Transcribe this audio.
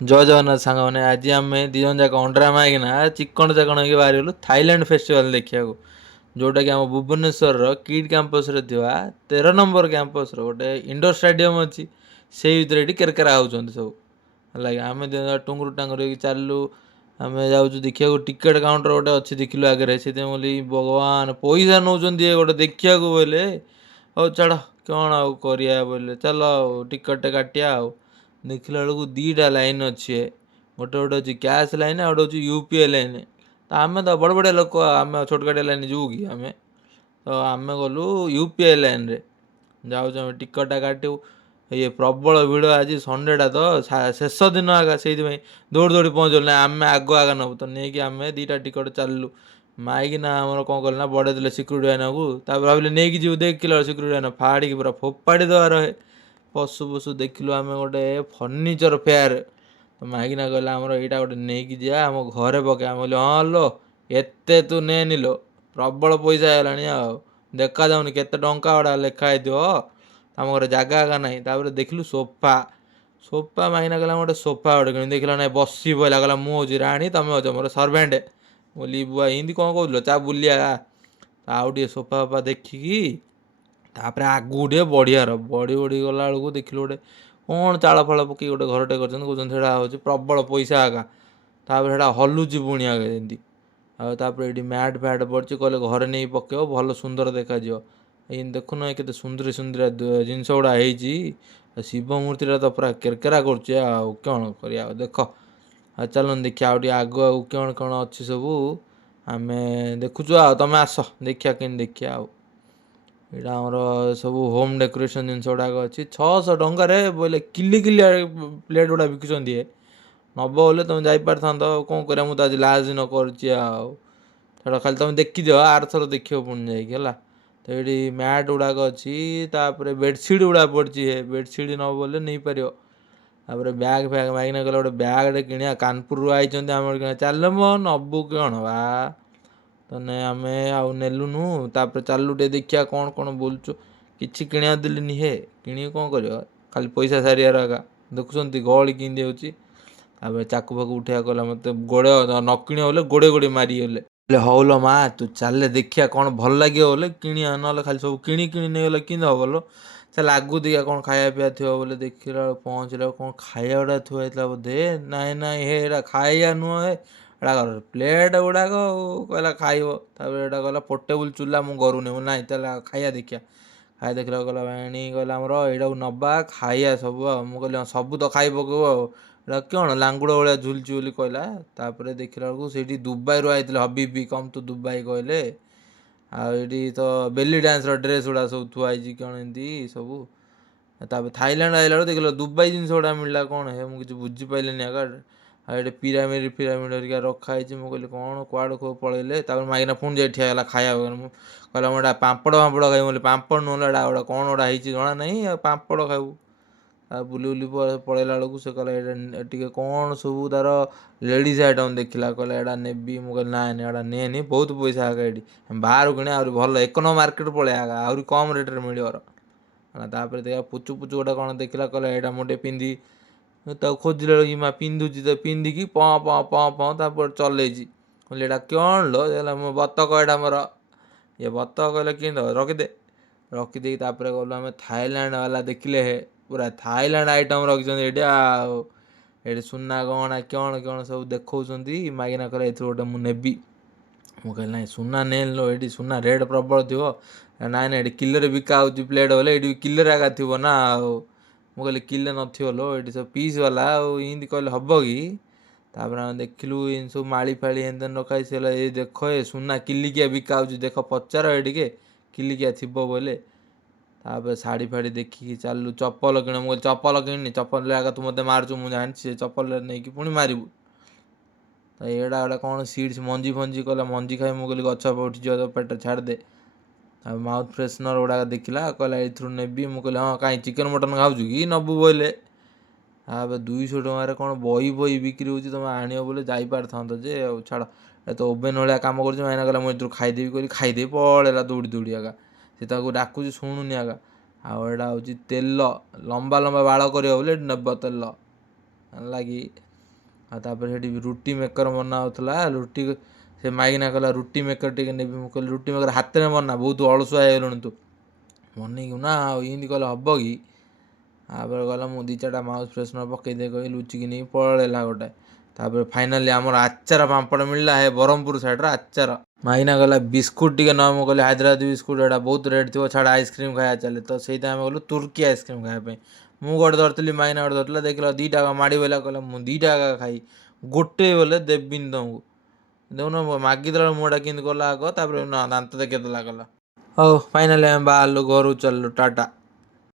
ଜୟ ଜଗନ୍ନାଥ ସାଙ୍ଗମାନେ। ଆଜି ଆମେ ଦି ଜଣ ଯାକ ଅଣ୍ଡ୍ରା ମାଇକିନା ଚିକଣ ଚାକଣ ହେଇକି ବାହାରିଗଲୁ ଥାଇଲାଣ୍ଡ ଫେଷ୍ଟିଭାଲ ଦେଖିବାକୁ, ଯେଉଁଟାକି ଆମ ଭୁବନେଶ୍ୱରର କିଡ୍ କ୍ୟାମ୍ପସରେ ଥିବା 13 ନମ୍ବର କ୍ୟାମ୍ପସର ଗୋଟେ ଇଣ୍ଡୋର ଷ୍ଟାଡିୟମ୍ ଅଛି। ସେଇ ଭିତରେ ଏଠି କେରକେରା ହେଉଛନ୍ତି ସବୁ ହେଲା। ଆମେ ଦି ଜଣ ଯାକ ଟୁଙ୍ଗୁରୁ ଟାଙ୍ଗୁରୁ ହେଇକି ଚାଲିଲୁ। ଆମେ ଯାଉଛୁ ଦେଖିବାକୁ, ଟିକେଟ୍ କାଉଣ୍ଟର ଗୋଟେ ଅଛି ଦେଖିଲୁ ଆଗରେ। ସେଥିପାଇଁ ବୋଲି ଭଗବାନ ପଇସା ନେଉଛନ୍ତି ଗୋଟେ ଦେଖିବାକୁ ବୋଇଲେ। ହଉ ଛାଡ଼, କ'ଣ ଆଉ କରିବା ବୋଇଲେ ଚାଲ ଆଉ ଟିକେଟ୍ଟେ କାଟିବା ଆଉ। ଦେଖିଲା ବେଳକୁ ଦୁଇଟା ଲାଇନ୍ ଅଛି। ଗୋଟେ ଅଛି କ୍ୟାସ୍ ଲାଇନ୍, ଆଉ ଗୋଟେ ହେଉଛି UPI ଲାଇନ୍। ତ ଆମେ ତ ବଡ଼ ବଡ଼ିଆ ଲୋକ, ଆମେ ଛୋଟକାଟିଆ ଲାଇନ୍ ଯିବୁ କି ଆମେ? ତ ଆମେ ଗଲୁ UPI ଲାଇନ୍ରେ। ଯାଉଛୁ ଆମେ ଟିକେଟ୍ଟା କାଟିବୁ। ଇଏ ପ୍ରବଳ ଭିଡ଼, ଆଜି ସଣ୍ଡେଟା ତ ଶେଷ ଦିନ ଆଗ, ସେଇଥିପାଇଁ ଦୌଡ଼ି ଦୌଡ଼ି ପହଞ୍ଚିଗଲୁ। ନା ଆମେ ଆଗ ନେବୁ ତ ନେଇକି ଆମେ ଦୁଇଟା ଟିକେଟ୍ ଚାଲିଲୁ। ମାଇକିନା ଆମର କ'ଣ କଲେ ନା ବଢ଼େଇ ଦେଲେ ସିକ୍ୟୁରିଟି ଭାଇନାକୁ। ତାପରେ ଭାବିଲେ ନେଇକି ଯିବୁ, ଦେଖିଲା ସିକ୍ୟୁରିଟି ଭାଇନା ଫାଡ଼ିକି ପୁରା ଫୋପାଡ଼ି ଦେବାର। ପଶୁ ପଶୁ ଦେଖିଲୁ ଆମେ ଗୋଟେ ଫର୍ଣ୍ଣିଚର ଫେୟାର। ତ ମାଇକିନା କହିଲା ଆମର ଏଇଟା ଗୋଟେ ନେଇକି ଯିବା, ଆମ ଘରେ ପକାଇବା। ମୁଁ କହିଲି ହଁ ଲୋ, ଏତେ ତୁ ନେନି ଲୋ, ପ୍ରବଳ ପଇସା ହେଇଗଲାଣି ଆଉ। ଦେଖାଯାଉନି କେତେ ଟଙ୍କା ଗୁଡ଼ା ଲେଖା ହେଇଥିବ, ଆମ ଘରେ ଜାଗା ଆଗା ନାହିଁ। ତାପରେ ଦେଖିଲୁ ସୋଫା। ସୋଫା ମାଇକିନା କହିଲା ଗୋଟେ ସୋଫା ଗୋଟେ କିଣି। ଦେଖିଲା ନାହିଁ ବସି ପଇଲା, କହିଲା ମୁଁ ହେଉଛି ରାଣୀ, ତମେ ଅଛ ମୋର ସର୍ଭେଣ୍ଟ। ବୋଲି ବୁଆ ଏମିତି କ'ଣ କହୁଥିଲ, ଚା ବୁଲିଆ। ଆଉ ଟିକେ ସୋଫା ଫୋଫା ଦେଖିକି ତାପରେ ଆଗକୁ ଟିକେ ବଢ଼ିବାର। ବଢ଼ି ଗଲା ବେଳକୁ ଦେଖିଲୁ ଗୋଟେ କ'ଣ ଚାଳ ଫାଳ ପକେଇ ଗୋଟେ ଘରଟେ କରିଛନ୍ତି। କହୁଛନ୍ତି ସେଇଟା ହେଉଛି ପ୍ରବଳ ପଇସା ଆଗା। ତାପରେ ସେଇଟା ହଲୁଛି ପୁଣି ଆଗେ ଯେମିତି। ଆଉ ତାପରେ ଏଇଠି ମ୍ୟାଟ୍ ଫ୍ୟାଟ୍ ପଡ଼ିଛି, କହିଲେ ଘରେ ନେଇ ପକେଇବ, ଭଲ ସୁନ୍ଦର ଦେଖାଯିବ। ଏମିତି ଦେଖୁନ କେତେ ସୁନ୍ଦର ସୁନ୍ଦର ଜିନିଷ ଗୁଡ଼ା ହେଇଛି। ଶିବ ମୂର୍ତ୍ତିଟା ତ ପୁରା କେରକେରା କରୁଛି ଆଉ। କ'ଣ କରିବା ଆଉ, ଦେଖ। ଆଉ ଚାଲନ୍ତୁ ଦେଖିବା ଆଉ ଟିକେ ଆଗକୁ କ'ଣ ଅଛି ସବୁ ଆମେ ଦେଖୁଛୁ। ଆଉ ତମେ ଆସ ଦେଖିବା, କେମିତି ଦେଖିବା ଆଉ। ଏଇଟା ଆମର ସବୁ ହୋମ୍ ଡେକୋରେସନ୍ ଜିନିଷ ଗୁଡ଼ାକ ଅଛି। 600 ଟଙ୍କାରେ ବୋଇଲେ କିଲି ପ୍ଲେଟ୍ ଗୁଡ଼ା ବିକୁଛନ୍ତି। ନବ ବୋଲେ ତୁମେ ଯାଇପାରିଥାନ୍ତ। ଆଉ କ'ଣ କରିବା, ମୁଁ ତ ଆଜି ଲାଷ୍ଟ ଦିନ କରୁଛି ଆଉ। ସେଇଟା ଖାଲି ତୁମେ ଦେଖିଦିଅ, ଆରଥର ଦେଖିବ ପୁଣି ଯାଇକି ହେଲା। ତ ଏଇଠି ମ୍ୟାଟ୍ ଗୁଡ଼ାକ ଅଛି। ତାପରେ ବେଡ଼ସିଟ୍ ଗୁଡ଼ା ପଡ଼ିଛି। ବେଡ଼ସିଟ୍ ନବ ବୋଲେ ନେଇପାରିବ। ତାପରେ ବ୍ୟାଗ୍ ଫ୍ୟାଗ୍ ମାଗିନା ଗଲେ ଗୋଟେ ବ୍ୟାଗ୍ଟେ କିଣିବା। କାନପୁରରୁ ଆଇଛନ୍ତି ଆମର କିଣା। ଚାଲ ମ ନବୁ କ'ଣ ବା। ତାନେ ଆମେ ଆଉ ନେଲୁନୁ। ତାପରେ ଚାଲୁ ଟିକେ ଦେଖିବା କ'ଣ ବୁଲୁଛୁ। କିଛି କିଣିବାକୁ ଦେଲିନି। କିଣିକି କ'ଣ କରିବ, ଖାଲି ପଇସା ସାରିବାର ଆକା। ଦେଖୁଛନ୍ତି ଗହଳି କେମିତି ହେଉଛି। ତାପରେ ଚାକୁ ଫାକୁ ଉଠେଇବା କହିଲା, ମୋତେ ଗୋଡ଼ ନ କିଣିବ ବୋଲେ ଗୋଡ଼େ ମାରିଗଲେ। ହେଲେ ହଉ ଲୋ ମା, ତୁ ଚାଲେ ଦେଖିବା କ'ଣ ଭଲ ଲାଗିବ ବୋଲେ କିଣିବା। ନହେଲେ ଖାଲି ସବୁ କିଣି ନେଇଗଲେ କେମିତି ହବ ଲୋ। ସେ ଲାଗୁ ଦେଖିଆ କ'ଣ ଖାଇବା ପିଇବା ଥିବ ବୋଲେ। ଦେଖିଲା ବେଳକୁ ପହଞ୍ଚିଲା ବେଳକୁ କ'ଣ ଖାଇବା ଗୁଡ଼ା ଥୁଆ ହେଇଥିଲା ବୋଧେ। ନାଇଁ ଏଇଟା ଖାଇବା ନୁହଁ। ଏଇଟା ପ୍ଲେଟ୍ ଗୁଡ଼ାକ ଆଉ। କହିଲା ଖାଇବ। ତାପରେ ଏଇଟା କହିଲା ପୋର୍ଟେବୁଲ୍ ଚୁଲା, ମୁଁ ଘରୁ ନେବୁ। ନାଇଁ ତାହେଲେ ଖାଇବା ଦେଖିବା। ଖାଇବା ଦେଖିଲା କହିଲା ଭାଇଣୀ, କହିଲା ଆମର ଏଇଟାକୁ ନବା ଖାଇବା ସବୁ ଆଉ। ମୁଁ କହିଲି ହଁ ସବୁ ତ ଖାଇ ପକେଇବ ଆଉ। ଏଇଟା କ'ଣ ଲାଙ୍ଗୁଡ଼ ଭଳିଆ ଝୁଲୁଛି ବୋଲି କହିଲା। ତାପରେ ଦେଖିଲା ବେଳକୁ ସେଇଠି ଦୁବାଇରୁ ଆଇଥିଲେ, ହବିବି କମ୍ ଟୁ ଦୁବାଇ କହିଲେ। ଆଉ ଏଇଠି ତ ବେଲି ଡ୍ୟାନ୍ସର ଡ୍ରେସ୍ ଗୁଡ଼ା ସବୁ ଥୁଆ ହେଇଛି କ'ଣ ଏମିତି ସବୁ। ତାପରେ ଥାଇଲାଣ୍ଡ ଆଇଲା ବେଳକୁ ଦେଖିଲ ଦୁବାଇ ଜିନିଷ ଗୁଡ଼ା ମିଳିଲା। କ'ଣ ମୁଁ କିଛି ବୁଝିପାରିଲିନି ଆଗ। ଆଉ ଏଠି ପିରାମିଡ଼ ହେରିକା ରଖା ହେଇଛି। ମୁଁ କହିଲି କ'ଣ କୁଆଡ଼େ ପଳେଇଲେ। ତାପରେ ମାଗିନା ପୁଣି ଯାଇ ଠିଆ ହେଲା ଖାଇବା। ମୁଁ କହିଲା ମୁଁ ଏଇଟା ପାମ୍ପଡ଼ ଖାଇବୁ ବୋଲି। ପାମ୍ପଡ଼ ନହେଲେ ଏଇଟା ଗୋଟେ କ'ଣ ଗୋଟେ ହେଇଛି ଜଣା ନାହିଁ, ଆଉ ପାମ୍ପଡ଼ ଖାଇବୁ। ଆଉ ବୁଲି ପଳେଇଲା ବେଳକୁ ସେ କହିଲା ଏଇଟା ଟିକେ କ'ଣ ସବୁ ତାର ଲେଡ଼ିଜ୍ ଆଇଟମ୍ ଦେଖିଲା। କହିଲା ଏଇଟା ନେବି। ମୁଁ କହିଲି ନାଇଁ ଏଇଟା ନେନି, ବହୁତ ପଇସା ଆଗ ଏଇଠି। ବାହାରୁ କିଣିବା ଆହୁରି ଭଲ, 1 ନମ୍ବର ମାର୍କେଟ୍ ପଳେଇବା ଆଗ, ଆହୁରି କମ୍ ରେଟ୍ରେ ମିଳିବ। ତାପରେ ଦେଖିବା ପୁଚୁ ଗୋଟେ କ'ଣ ଦେଖିଲା। କହିଲା ଏଇଟା ମୁଁ ଟିକେ ପିନ୍ଧି। ତାକୁ ଖୋଜିଲା ବେଳକୁ ମା ପିନ୍ଧୁଛି, ତ ପିନ୍ଧିକି ପଁ ତାପରେ ଚଲେଇଛି। କହିଲି ଏଇଟା କ'ଣ ଲୋ। ହେଲା ମୋ ବତକ, ଏଇଟା ମୋର। ଇଏ ବତକ କହିଲେ କେମିତି ରଖିଦେ। ରଖିଦେଇକି ତାପରେ ଗଲୁ ଆମେ। ଥାଇଲାଣ୍ଡ ବାଲା ଦେଖିଲେ ପୁରା ଥାଇଲାଣ୍ଡ ଆଇଟମ୍ ରଖିଛନ୍ତି ଏଇଠି ଆଉ। ଏଇଠି ସୁନା ଗହଣା କ'ଣ ସବୁ ଦେଖାଉଛନ୍ତି। ମାଗିନା କହିଲା ଏଥିରୁ ଗୋଟେ ମୁଁ ନେବି। ମୁଁ କହିଲି ନାଇଁ ସୁନା ନେଲୋ, ଏଇଠି ସୁନା ରେଟ୍ ପ୍ରବଳ ଥିବ। ନାଇଁ ଏଇଠି କିଲୋରେ ବିକା ହେଉଛି ପ୍ଲେଟ୍ ବୋଲେ, ଏଇଠି କିଲୋରେ ଆଗା ଥିବ ନା ଆଉ। ମୁଁ କହିଲି କିଲେ ନଥିବ ଲୋ, ଏଇଠି ସବୁ ପିସ୍ ବାଲା ଆଉ। ଏମିତି କହିଲେ ହେବ କି। ତାପରେ ଆମେ ଦେଖିଲୁ ଏମିତି ସବୁ ମାଳି ଫାଳି ଏମିତି ରଖା ହେଇଛି। ହେଲା ଏ ଦେଖ, ଏ ସୁନା କିଲିକିଆ ବିକା ହେଉଛି, ଦେଖ ପଚାର ଏ ଟିକେ କିଲିକିଆ ଥିବ ବୋଲେ। ତାପରେ ଶାଢ଼ୀ ଫାଢ଼ୀ ଦେଖିକି ଚାଲୁ। ଚପଲ କିଣ। ମୁଁ କହିଲି ଚପଲ କିଣିନି, ଚପଲରେ ଆଗ ତୁ ମୋତେ ମାରୁଛୁ ମୁଁ ଜାଣିଛି। ସେ ଚପଲରେ ନେଇକି ପୁଣି ମାରିବୁ। ତ ଏଇଟା ଗୋଟେ କ'ଣ ସିଡ୍ସ ମଞ୍ଜି ଫଞ୍ଜି କହିଲା ମଞ୍ଜି ଖାଇ। ମୁଁ କହିଲି ଗଛ ଉଠିଯିବ ତ ପେଟ ଛାଡ଼ିଦେ। ଆଉ ମାଉଥ୍ ଫ୍ରେଶନର୍ ଗୁଡ଼ାକ ଦେଖିଲା, କହିଲା ଏଇଥିରୁ ନେବି। ମୁଁ କହିଲି ହଁ କାହିଁ ଚିକେନ୍ ମଟନ୍ ଖାଉଛୁ କି ନେବୁ ବୋଇଲେ। ତାପରେ 200 ଟଙ୍କାରେ କ'ଣ ବହି ବିକ୍ରି ହେଉଛି। ତୁମେ ଆଣିବ ବୋଲେ ଯାଇପାରିଥାନ୍ତ ଯେ, ଆଉ ଛାଡ଼। ଏ ତ ଓଭେନ୍ ଭଳିଆ କାମ କରୁଛି। ମାଇନା କହିଲା ମୁଁ ଏଥିରୁ ଖାଇଦେବି କହିଲି ଖାଇଦେଇ ପଳେଇଲା ଦୌଡ଼ି ଆଗା। ସେ ତାକୁ ଡାକୁଛି ଶୁଣୁନି ଆଗା। ଆଉ ଏଇଟା ହେଉଛି ତେଲ, ଲମ୍ବା ବାଳ କରିବ ବୋଲେ ଏଠି ନେବ ତେଲ ହେଲା କି। ଆଉ ତାପରେ ସେଠି ରୁଟି ମେକର ବନା ହେଉଥିଲା। ରୁଟି ସେ ମାଇକିନା କହିଲା ରୁଟି ମେକର ଟିକେ ନେବି। ମୁଁ କହିଲି ରୁଟି ମେକର ହାତରେ ବନା, ବହୁତ ଅଳସୁଆ ହେଇଗଲୁଣି ତୁ, ବନେଇବୁ ନା ଆଉ ଏମିତି କହିଲେ ହବ କି? ତାପରେ କହିଲା ମୁଁ 2-4ଟା ମାଉସ୍ ଫ୍ରେଶନର୍ ପକେଇଦେ କହି ଲୁଚିକି ନେଇ ପଳେଇଲା ଗୋଟେ। ତାପରେ ଫାଇନାଲି ଆମର ଆଚାର ପାମ୍ପଡ଼ ମିଳିଲା ହେ ବ୍ରହ୍ମପୁର ସାଇଡ଼ର ଆଚାର। ମାଇନା କହିଲା ବିସ୍କୁଟ୍ ଟିକେ ନ, ମୁଁ କହିଲି ହାଇଦ୍ରାବାଦୀ ବିସ୍କୁଟ୍ ଏଇଟା ବହୁତ ରେଟ୍ ଥିବ, ଛାଡ଼ ଆଇସ୍କ୍ରିମ୍ ଖାଇବା ଚାଲେ। ତ ସେଇଥିପାଇଁ ଆମେ ଗଲୁ ତୁର୍କୀ ଆଇସ୍କ୍ରିମ୍ ଖାଇବା ପାଇଁ। ମୁଁ ଗୋଟେ ଧରିଥିଲି, ମାଇନା ଗୋଟେ ଧରିଥିଲା, ଦେଖିଲା 2ଟା ମାଡ଼ି ବଇଲା, କହିଲା ମୁଁ 2ଟା ଖାଇ, ଗୋଟେ ବୋଲେ ଦେବିନି ତମକୁ। ଦେଖୁନ ମାଗିଦେଲା ମୁହଁଟା କେମିତି କଲା ଆଗ, ତାପରେ ନା ଦାନ୍ତ ଦେଖେଇଦେଲା କଲା। ହଉ ଫାଇନାଲି ଆମେ ବାହାରିଲୁ, ଘରକୁ ଚାଲିଲୁ, ଟାଟା।